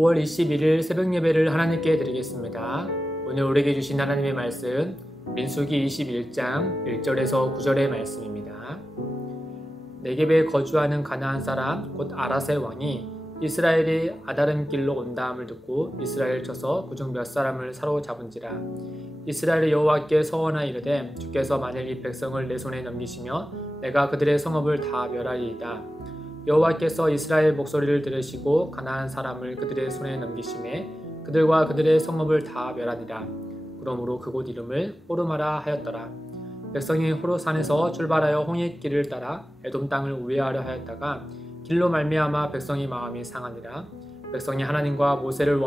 5월 21일 새벽 예배를 하나님께 드리겠습니다. 오늘 우리에게 주신 하나님의 말씀 민수기 21장 1절에서 9절의 말씀입니다. 네겝에 거주하는 가나안 사람 곧 아라세 왕이 이스라엘이 아다름 길로 온다함을 듣고 이스라엘 쳐서 그중 몇 사람을 사로잡은지라. 이스라엘의 여호와께 서원하 이르되 주께서 만일 이 백성을 내 손에 넘기시며 내가 그들의 성읍을 다 멸하리이다. 여호와께서 이스라엘 목소리를 들으시고 가나안 사람을 그들의 손에 넘기심에 그들과 그들의 성읍을 다 멸하니라. 그러므로 그곳 이름을 호르마라 하였더라. 백성이 호르산에서 출발하여 홍해길을 따라 에돔 땅을 우회하려 하였다가 길로 말미암아 백성의 마음이 상하니라. 백성이 하나님과 모세를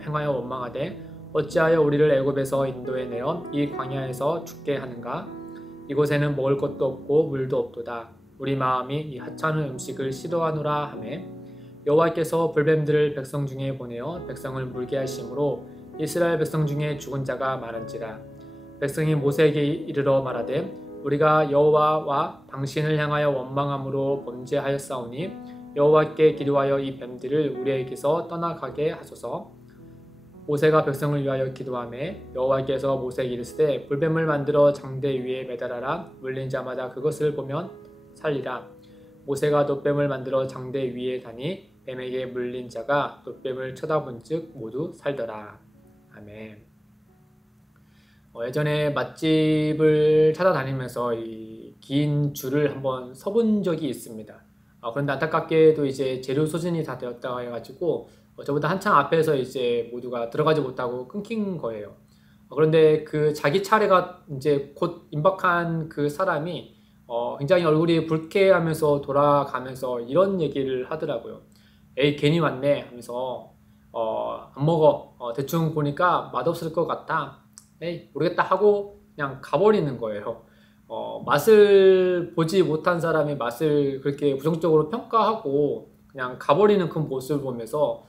행하여 원망하되 어찌하여 우리를 애굽에서 인도해 내어 이 광야에서 죽게 하는가? 이곳에는 먹을 것도 없고 물도 없도다. 우리 마음이 이 하찮은 음식을 싫어하노라 하매 여호와께서 불뱀들을 백성 중에 보내어 백성을 물게 하심으로 이스라엘 백성 중에 죽은 자가 많은지라. 백성이 모세에게 이르러 말하되 우리가 여호와와 당신을 향하여 원망함으로 범죄하였사오니 여호와께 기도하여 이 뱀들을 우리에게서 떠나가게 하소서. 모세가 백성을 위하여 기도하매 여호와께서 모세에게 이르시되 불뱀을 만들어 장대 위에 매달아라. 물린 자마다 그것을 보면 살리라. 모세가 돛뱀을 만들어 장대 위에 다니 뱀에게 물린 자가 돛뱀을 쳐다본즉 모두 살더라. 아멘. 예전에 맛집을 찾아다니면서 이 긴 줄을 한번 서본 적이 있습니다. 그런데 안타깝게도 이제 재료 소진이 다 되었다고 해가지고 저보다 한참 앞에서 이제 모두가 들어가지 못하고 끊긴 거예요. 그런데 그 자기 차례가 이제 곧 임박한 그 사람이 굉장히 얼굴이 불쾌하면서 돌아가면서 이런 얘기를 하더라고요. 에이 괜히 왔네 하면서 안 먹어. 대충 보니까 맛없을 것 같아. 에이 모르겠다 하고 그냥 가버리는 거예요. 맛을 보지 못한 사람이 맛을 그렇게 부정적으로 평가하고 그냥 가버리는 그 모습을 보면서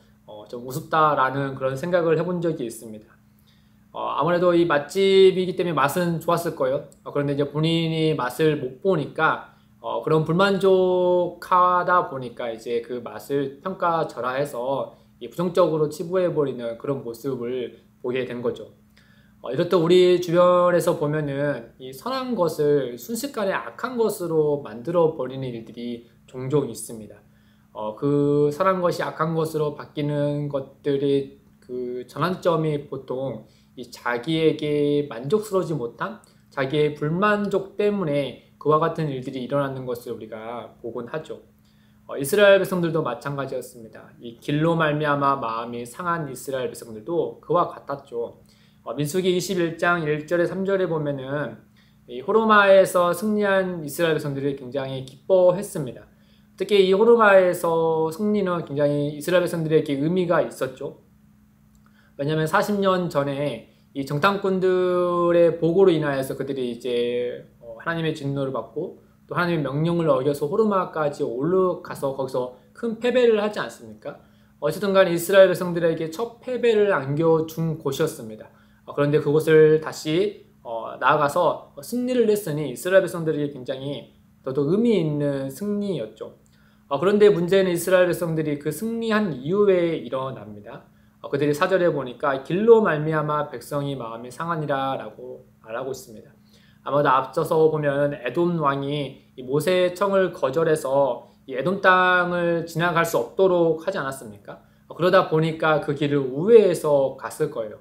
좀 우습다라는 그런 생각을 해본 적이 있습니다. 아무래도 이 맛집이기 때문에 맛은 좋았을 거예요. 그런데 이제 본인이 맛을 못 보니까 그런 불만족하다 보니까 이제 그 맛을 평가절하해서 부정적으로 치부해버리는 그런 모습을 보게 된 거죠. 이렇듯 우리 주변에서 보면은 이 선한 것을 순식간에 악한 것으로 만들어 버리는 일들이 종종 있습니다. 그 선한 것이 악한 것으로 바뀌는 것들이 그 전환점이 보통 이 자기에게 만족스러우지 못한 자기의 불만족 때문에 그와 같은 일들이 일어나는 것을 우리가 보곤 하죠. 이스라엘 백성들도 마찬가지였습니다. 이 길로 말미암아 마음이 상한 이스라엘 백성들도 그와 같았죠. 민수기 21장 1절에 3절에 보면은 이 호르마에서 승리한 이스라엘 백성들이 굉장히 기뻐했습니다. 특히 이 호르마에서 승리는 굉장히 이스라엘 백성들에게 의미가 있었죠. 왜냐하면 40년 전에 이 정탐꾼들의 보고로 인하여서 그들이 이제 하나님의 진노를 받고 또 하나님의 명령을 어겨서 호르마까지 올라가서 거기서 큰 패배를 하지 않습니까? 어쨌든 간에 이스라엘 백성들에게 첫 패배를 안겨준 곳이었습니다. 그런데 그곳을 다시 나아가서 승리를 냈으니 이스라엘 백성들에게 굉장히 더더욱 의미 있는 승리였죠. 그런데 문제는 이스라엘 백성들이 그 승리한 이후에 일어납니다. 그들이 4절에 보니까 길로 말미암아 백성이 마음이 상하니라 라고 말하고 있습니다. 아마도 앞서서 보면 에돔 왕이 이 모세의 청을 거절해서 이 에돔 땅을 지나갈 수 없도록 하지 않았습니까? 그러다 보니까 그 길을 우회해서 갔을 거예요.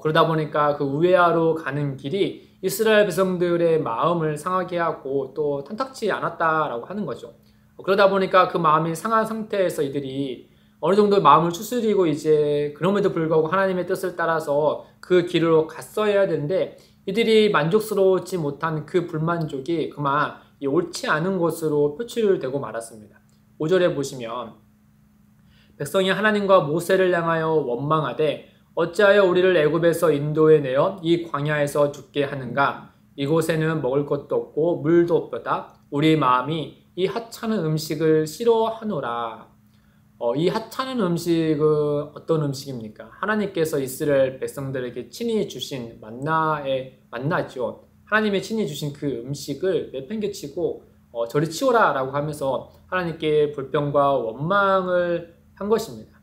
그러다 보니까 그 우회하러 가는 길이 이스라엘 백성들의 마음을 상하게 하고 또 탐탁치 않았다라고 하는 거죠. 그러다 보니까 그 마음이 상한 상태에서 이들이 어느 정도 마음을 추스리고 이제 그럼에도 불구하고 하나님의 뜻을 따라서 그 길로 갔어야 되는데 이들이 만족스러우지 못한 그 불만족이 그만 옳지 않은 것으로 표출되고 말았습니다. 5절에 보시면 백성이 하나님과 모세를 향하여 원망하되 어찌하여 우리를 애굽에서 인도해 내어 이 광야에서 죽게 하는가? 이곳에는 먹을 것도 없고 물도 없도다. 우리 마음이 이 하찮은 음식을 싫어하노라. 이 하찮은 음식은 어떤 음식입니까? 하나님께서 이스라엘 백성들에게 친히 주신 만나죠. 하나님의 친히 주신 그 음식을 내팽개치고 저리 치워라 라고 하면서 하나님께 불평과 원망을 한 것입니다.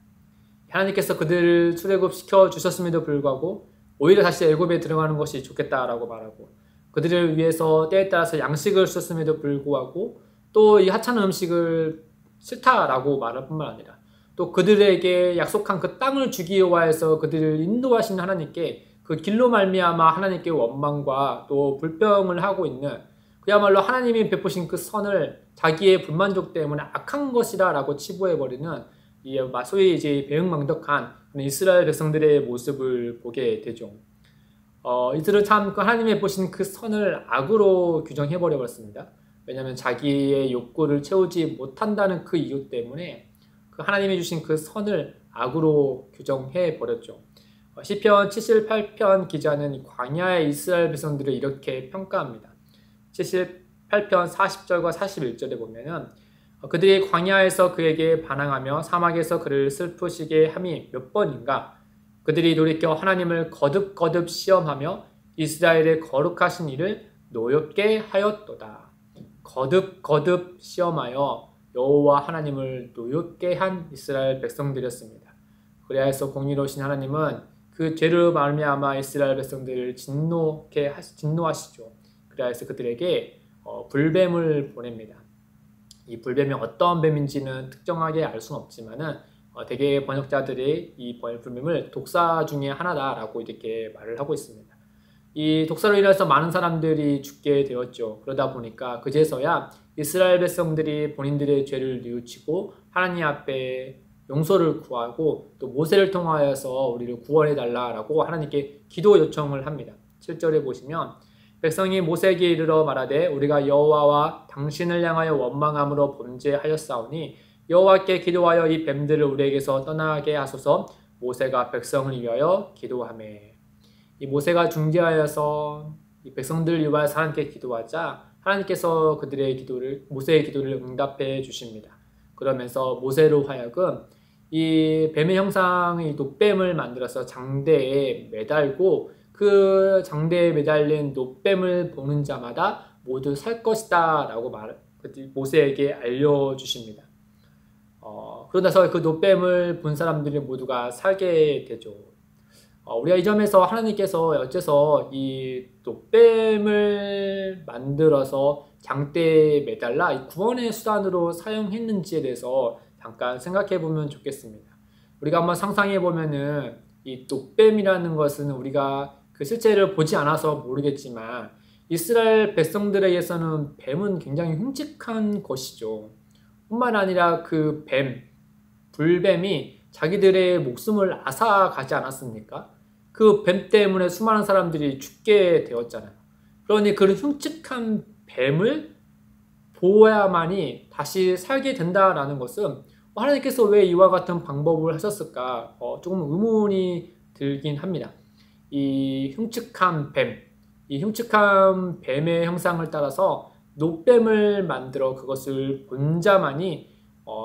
하나님께서 그들을 출애굽시켜 주셨음에도 불구하고 오히려 다시 애굽에 들어가는 것이 좋겠다라고 말하고, 그들을 위해서 때에 따라서 양식을 주셨음에도 불구하고 또 이 하찮은 음식을 싫다라고 말할 뿐만 아니라 또 그들에게 약속한 그 땅을 주기 위하여서 그들을 인도하시는 하나님께 그 길로 말미암아 하나님께 원망과 또 불평을 하고 있는, 그야말로 하나님이 베푸신 그 선을 자기의 불만족 때문에 악한 것이다 라고 치부해버리는 이 소위 이제 배은망덕한 이스라엘 백성들의 모습을 보게 되죠. 이들은 참 그 하나님이 보신 그 선을 악으로 규정해버려 버렸습니다. 왜냐하면 자기의 욕구를 채우지 못한다는 그 이유 때문에 그 하나님이 주신 그 선을 악으로 규정해 버렸죠. 시편 78편 기자는 광야의 이스라엘 백성들을 이렇게 평가합니다. 78편 40절과 41절에 보면은 그들이 광야에서 그에게 반항하며 사막에서 그를 슬프시게 함이 몇 번인가. 그들이 돌이켜 하나님을 거듭거듭 시험하며 이스라엘의 거룩하신 이를 노엽게 하였도다. 거듭거듭 시험하여 여호와 하나님을 노엽게 한 이스라엘 백성들이었습니다. 그리하여서 공의로우신 하나님은 그 죄로 말미암아 이스라엘 백성들을 진노하시죠. 그리하여서 그들에게 불뱀을 보냅니다. 이 불뱀이 어떤 뱀인지는 특정하게 알 수는 없지만은 대개 번역자들이 이 불뱀을 독사 중에 하나다라고 이렇게 말을 하고 있습니다. 이 독사로 인해서 많은 사람들이 죽게 되었죠. 그러다 보니까 그제서야 이스라엘 백성들이 본인들의 죄를 뉘우치고 하나님 앞에 용서를 구하고 또 모세를 통하여서 우리를 구원해 달라라고 하나님께 기도 요청을 합니다. 7절에 보시면 백성이 모세에게 이르러 말하되 우리가 여호와와 당신을 향하여 원망함으로 범죄하였사오니 여호와께 기도하여 이 뱀들을 우리에게서 떠나게 하소서. 모세가 백성을 위하여 기도하매. 이 모세가 중재하여서 이 백성들을 위하여서 하나님께 기도하자 하나님께서 모세의 기도를 응답해 주십니다. 그러면서 모세로 하여금 이 뱀의 형상의 노뱀을 만들어서 장대에 매달고 그 장대에 매달린 노뱀을 보는 자마다 모두 살 것이다 라고 모세에게 알려주십니다. 그러고 나서 그 노뱀을 본 사람들이 모두가 살게 되죠. 우리가 이 점에서 하나님께서 어째서 이 노뱀을 만들어서 장대에 매달라 이 구원의 수단으로 사용했는지에 대해서 잠깐 생각해 보면 좋겠습니다. 우리가 한번 상상해 보면은 이 노뱀이라는 것은 우리가 그 실제를 보지 않아서 모르겠지만 이스라엘 백성들에게서는 뱀은 굉장히 흉측한 것이죠. 뿐만 아니라 그 불뱀이 자기들의 목숨을 앗아가지 않았습니까? 그 뱀 때문에 수많은 사람들이 죽게 되었잖아요. 그러니 그런 흉측한 뱀을 보아야만이 다시 살게 된다라는 것은 하나님께서 왜 이와 같은 방법을 하셨을까 조금 의문이 들긴 합니다. 이 흉측한 뱀의 형상을 따라서 노뱀을 만들어 그것을 본 자만이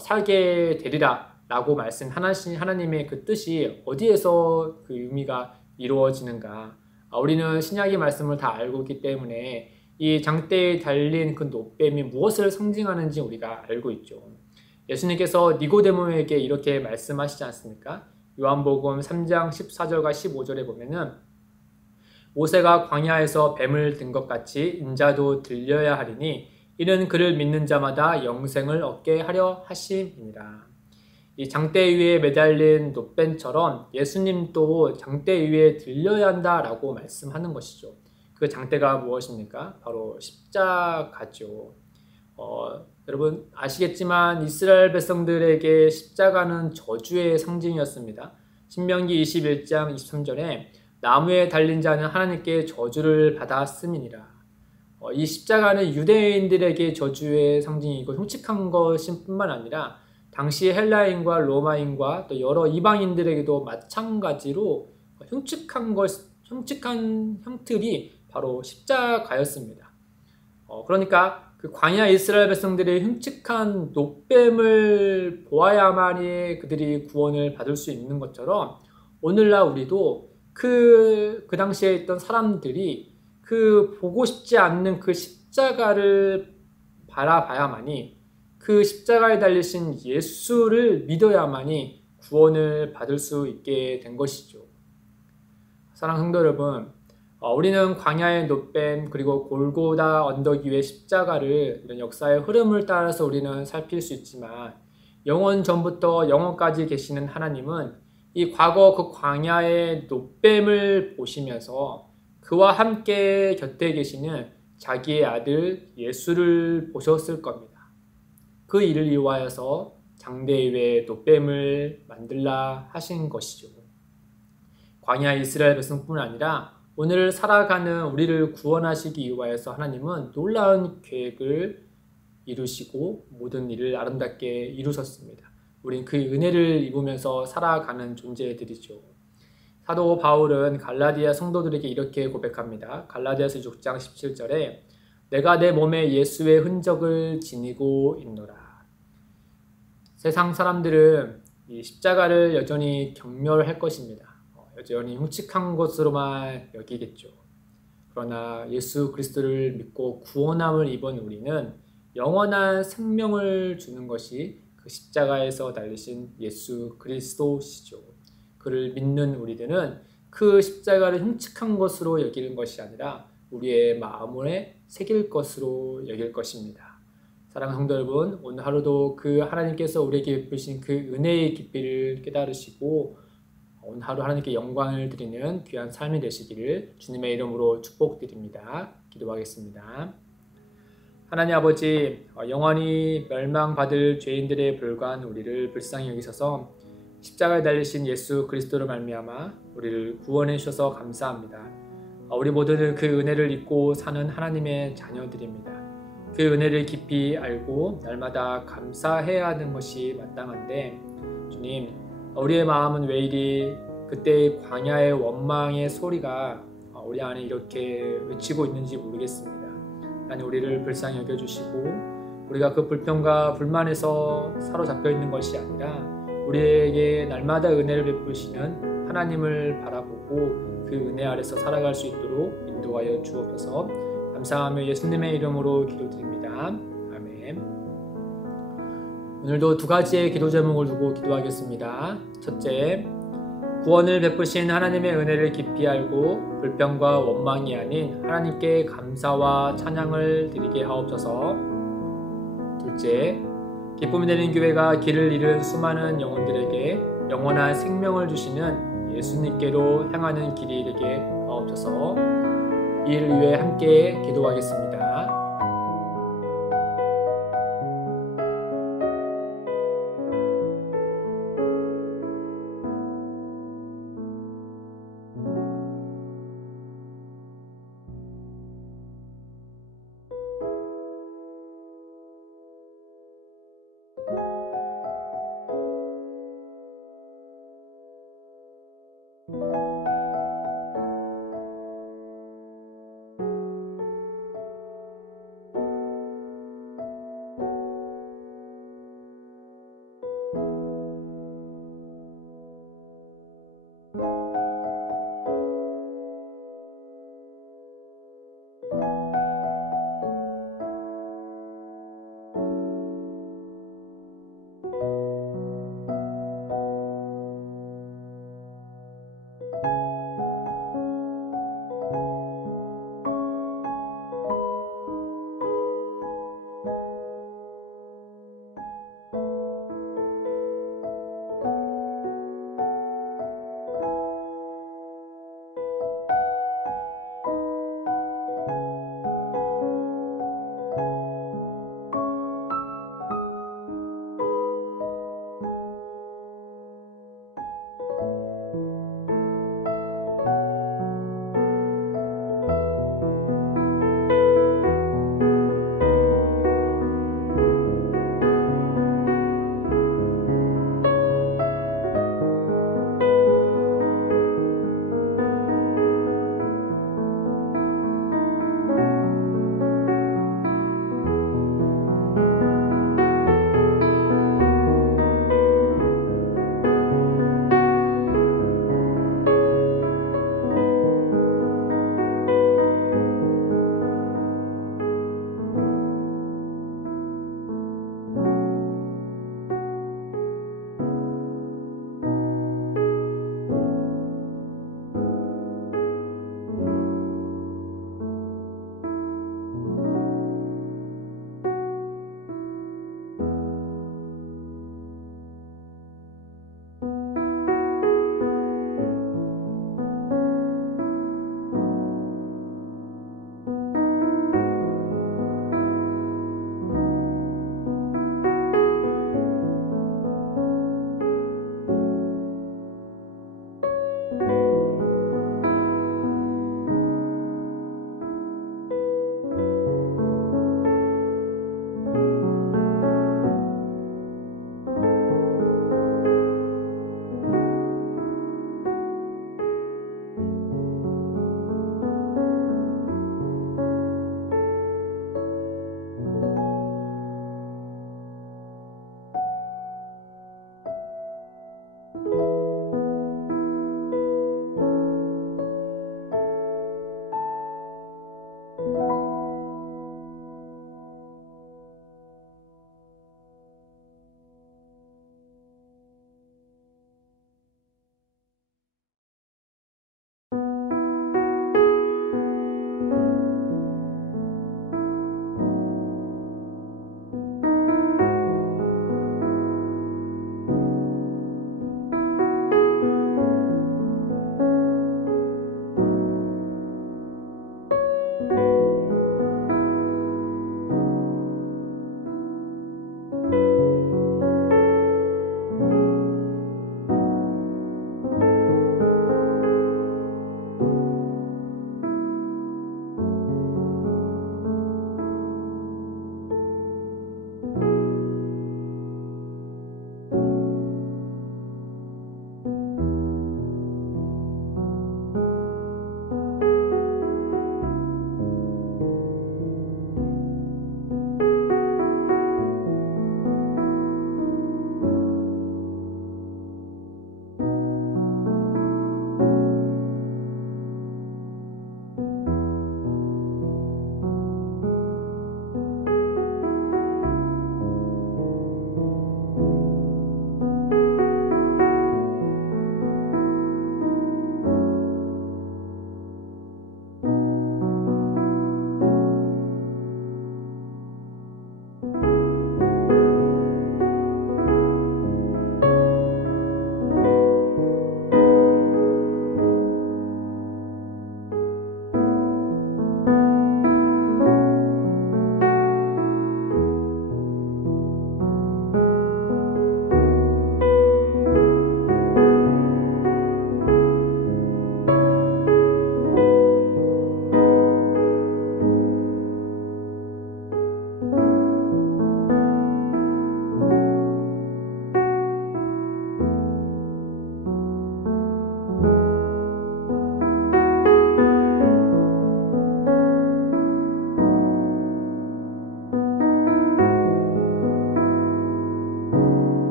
살게 되리라 라고 말씀하신 하나님의 그 뜻이 어디에서 그 의미가 이루어지는가. 우리는 신약의 말씀을 다 알고 있기 때문에 이 장대에 달린 그 노뱀이 무엇을 상징하는지 우리가 알고 있죠. 예수님께서 니고데모에게 이렇게 말씀하시지 않습니까? 요한복음 3장 14절과 15절에 보면은 모세가 광야에서 뱀을 든 것 같이 인자도 들려야 하리니 이는 그를 믿는 자마다 영생을 얻게 하려 하심이니라. 이 장대 위에 매달린 노뱀처럼 예수님도 장대 위에 들려야 한다라고 말씀하는 것이죠. 그 장대가 무엇입니까? 바로 십자가죠. 여러분 아시겠지만 이스라엘 백성들에게 십자가는 저주의 상징이었습니다. 신명기 21장 23절에 나무에 달린 자는 하나님께 저주를 받았음이니라. 이 십자가는 유대인들에게 저주의 상징이고 흉측한 것일 뿐만 아니라 당시 헬라인과 로마인과 또 여러 이방인들에게도 마찬가지로 흉측한 형틀이 바로 십자가였습니다. 그러니까 그 광야 이스라엘 백성들의 흉측한 노뱀을 보아야만이 그들이 구원을 받을 수 있는 것처럼 오늘날 우리도 그 당시에 있던 사람들이 그 보고 싶지 않는 그 십자가를 바라봐야만이 그 십자가에 달리신 예수를 믿어야만이 구원을 받을 수 있게 된 것이죠. 사랑하는 성도 여러분, 우리는 광야의 노뱀 그리고 골고다 언덕 위의 십자가를 이런 역사의 흐름을 따라서 우리는 살필 수 있지만 영원 전부터 영원까지 계시는 하나님은 이 과거 그 광야의 노뱀을 보시면서 그와 함께 곁에 계시는 자기의 아들 예수를 보셨을 겁니다. 그 일을 이유하여서 장대 위에 노뱀을 만들라 하신 것이죠. 광야 이스라엘 백성뿐 아니라 오늘 살아가는 우리를 구원하시기 위하여서 하나님은 놀라운 계획을 이루시고 모든 일을 아름답게 이루셨습니다. 우린 그 은혜를 입으면서 살아가는 존재들이죠. 사도 바울은 갈라디아 성도들에게 이렇게 고백합니다. 갈라디아서 6장 17절에 내가 내 몸에 예수의 흔적을 지니고 있노라. 세상 사람들은 이 십자가를 여전히 경멸할 것입니다. 여전히 흉측한 것으로만 여기겠죠. 그러나 예수 그리스도를 믿고 구원함을 입은 우리는 영원한 생명을 주는 것이 그 십자가에서 달리신 예수 그리스도시죠. 그를 믿는 우리들은 그 십자가를 흉측한 것으로 여기는 것이 아니라 우리의 마음에 새길 것으로 여길 것입니다. 사랑하는 성도 여러분, 오늘 하루도 그 하나님께서 우리에게 베푸신 그 은혜의 깊이를 깨달으시고 오늘 하루 하나님께 영광을 드리는 귀한 삶이 되시기를 주님의 이름으로 축복드립니다. 기도하겠습니다. 하나님 아버지, 영원히 멸망받을 죄인들에 불과한 우리를 불쌍히 여기셔서 십자가에 달리신 예수 그리스도로 말미암아 우리를 구원해 주셔서 감사합니다. 우리 모두는 그 은혜를 잊고 사는 하나님의 자녀들입니다. 그 은혜를 깊이 알고 날마다 감사해야 하는 것이 마땅한데 주님, 우리의 마음은 왜 이리 그때의 광야의 원망의 소리가 우리 안에 이렇게 외치고 있는지 모르겠습니다. 하나님, 우리를 불쌍히 여겨주시고 우리가 그 불평과 불만에서 사로잡혀 있는 것이 아니라 우리에게 날마다 은혜를 베푸시는 하나님을 바라보고 그 은혜 아래서 살아갈 수 있도록 인도하여 주옵소서. 감사하며 예수님의 이름으로 기도드립니다. 아멘. 오늘도 두 가지의 기도 제목을 두고 기도하겠습니다. 첫째, 구원을 베푸신 하나님의 은혜를 깊이 알고 불평과 원망이 아닌 하나님께 감사와 찬양을 드리게 하옵소서. 둘째, 기쁨이 되는 교회가 길을 잃은 수많은 영혼들에게 영원한 생명을 주시는 예수님께로 향하는 길이 되게 하옵소서. 이 일을 위해 함께 기도하겠습니다.